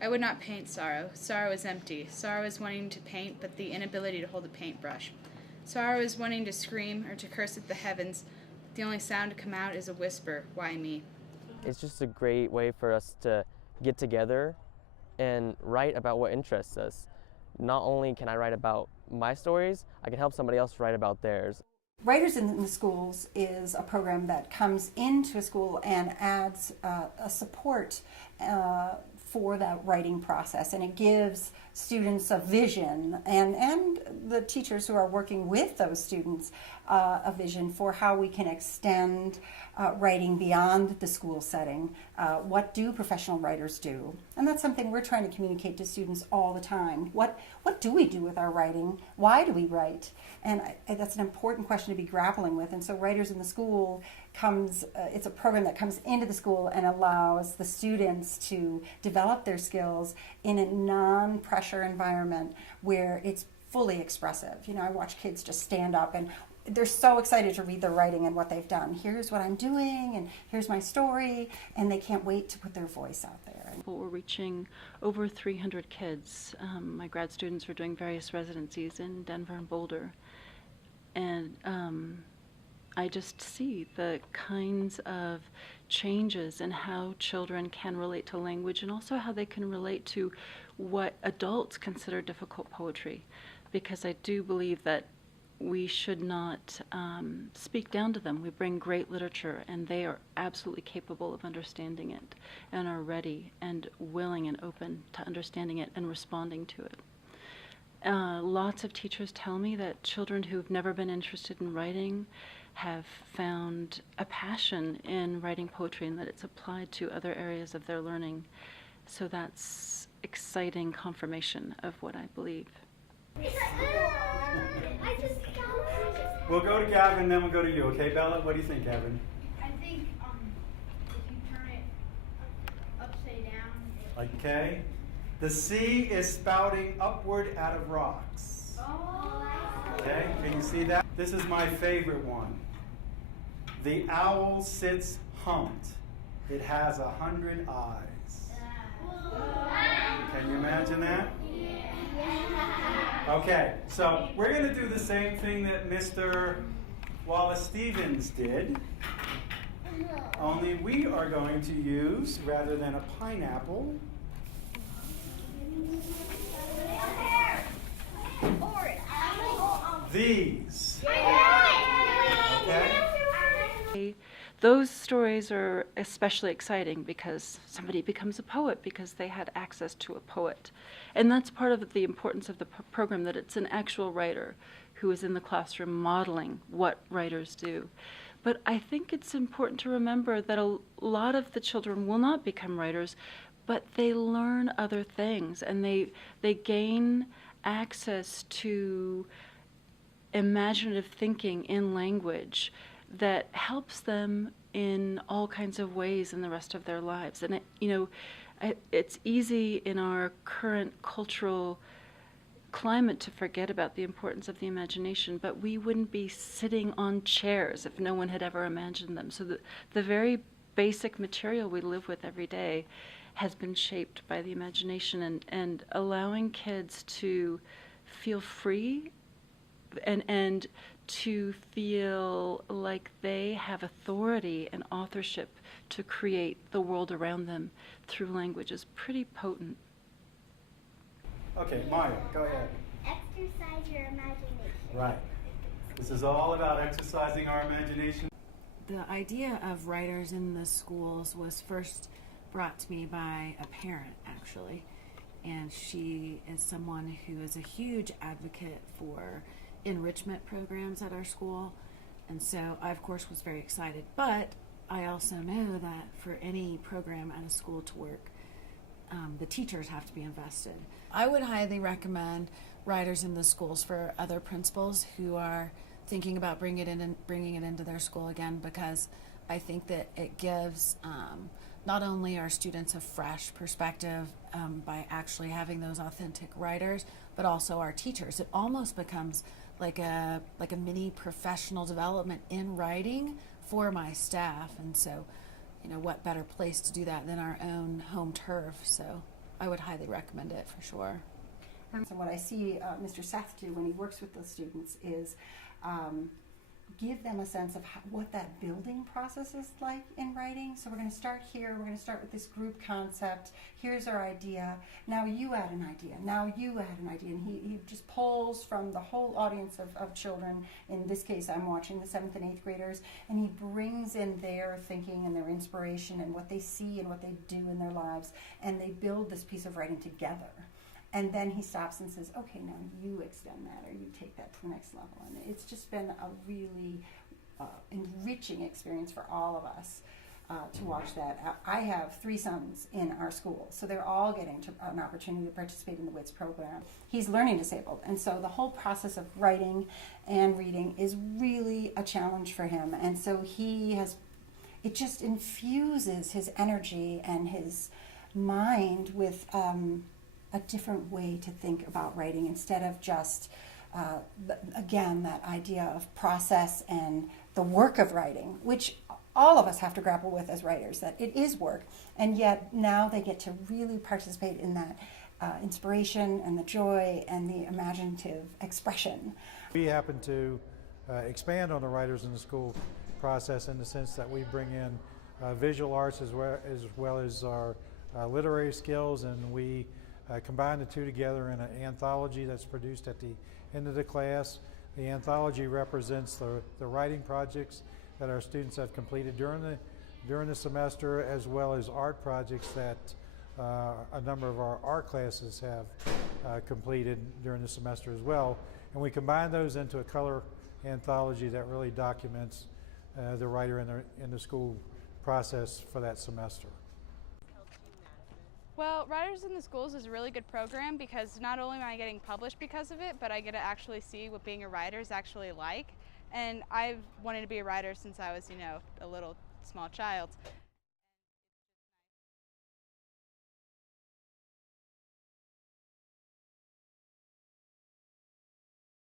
I would not paint sorrow. Sorrow is empty. Sorrow is wanting to paint, but the inability to hold a paintbrush. Sorrow is wanting to scream or to curse at the heavens. The only sound to come out is a whisper, why me? It's just a great way for us to get together and write about what interests us. Not only can I write about my stories, I can help somebody else write about theirs. Writers in the Schools is a program that comes into a school and adds a support for that writing process, and it gives students a vision, and the teachers who are working with those students a vision for how we can extend writing beyond the school setting. What do professional writers do? And that's something we're trying to communicate to students all the time. What do we do with our writing? Why do we write? And that's an important question to be grappling with. And so Writers in the School comes, it's a program that comes into the school and allows the students to develop their skills in a non-pressure environment where it's fully expressive. You know, I watch kids just stand up and they're so excited to read their writing and what they've done. Here's what I'm doing, and here's my story, and they can't wait to put their voice out there. We're reaching over 300 kids. My grad students are doing various residencies in Denver and Boulder. And I just see the kinds of changes in how children can relate to language, and also how they can relate to what adults consider difficult poetry. Because I do believe that we should not speak down to them. We bring great literature, and they are absolutely capable of understanding it, and are ready and willing and open to understanding it and responding to it. Lots of teachers tell me that children who've never been interested in writing have found a passion in writing poetry, and that it's applied to other areas of their learning. So that's exciting confirmation of what I believe. We'll go to Gavin, then we'll go to you. Okay, Bella? What do you think, Gavin? I think if you turn it upside down. Okay. The sea is spouting upward out of rocks. Okay, can you see that? This is my favorite one. The owl sits humped. It has 100 eyes. Can you imagine that? Okay, so we're going to do the same thing that Mr. Wallace Stevens did, only we are going to use, rather than a pineapple, these. Okay? Those stories are especially exciting because somebody becomes a poet because they had access to a poet. And that's part of the importance of the program, that it's an actual writer who is in the classroom modeling what writers do. But I think it's important to remember that a lot of the children will not become writers, but they learn other things, and they gain access to imaginative thinking in language that helps them in all kinds of ways in the rest of their lives. And it's easy in our current cultural climate to forget about the importance of the imagination, but we wouldn't be sitting on chairs if no one had ever imagined them. So the very basic material we live with every day has been shaped by the imagination, and allowing kids to feel free and to feel like they have authority and authorship to create the world around them through language is pretty potent. Okay, Maya, go ahead. Exercise your imagination. Right. This is all about exercising our imagination. The idea of writers in the schools was first brought to me by a parent, actually. And she is someone who is a huge advocate for enrichment programs at our school. And so I, of course, was very excited. But I also know that for any program at a school to work, the teachers have to be invested. I would highly recommend writers in the schools for other principals who are thinking about bringing it into their school again, because I think that it gives not only our students a fresh perspective by actually having those authentic writers, but also our teachers. It almost becomes like a mini professional development in writing for my staff. And so, what better place to do that than our own home turf? So I would highly recommend it for sure. So what I see Mr. Seth do when he works with the students is give them a sense of what that building process is like in writing. So we're going to start here. We're going to start with this group concept. Here's our idea. Now you add an idea. Now you add an idea. And he just pulls from the whole audience of children. In this case, I'm watching the 7th and 8th graders. And he brings in their thinking and their inspiration and what they see and what they do in their lives. And they build this piece of writing together. And then he stops and says, okay, now you extend that or you take that to the next level. And it's just been a really enriching experience for all of us to watch that. I have 3 sons in our school, so they're all getting an opportunity to participate in the WITS program. He's learning disabled, and so the whole process of writing and reading is really a challenge for him. And so it just infuses his energy and his mind with a different way to think about writing instead of just, again, that idea of process and the work of writing, which all of us have to grapple with as writers, that it is work, and yet now they get to really participate in that inspiration and the joy and the imaginative expression. We happen to expand on the Writers in the School process in the sense that we bring in visual arts as well as our literary skills, and we combine the two together in an anthology that's produced at the end of the class. The anthology represents the writing projects that our students have completed during the semester, as well as art projects that a number of our art classes have completed during the semester as well. And we combine those into a color anthology that really documents the writer in the school process for that semester. Well, Writers in the Schools is a really good program because not only am I getting published because of it, but I get to actually see what being a writer is actually like. And I've wanted to be a writer since I was, a little small child.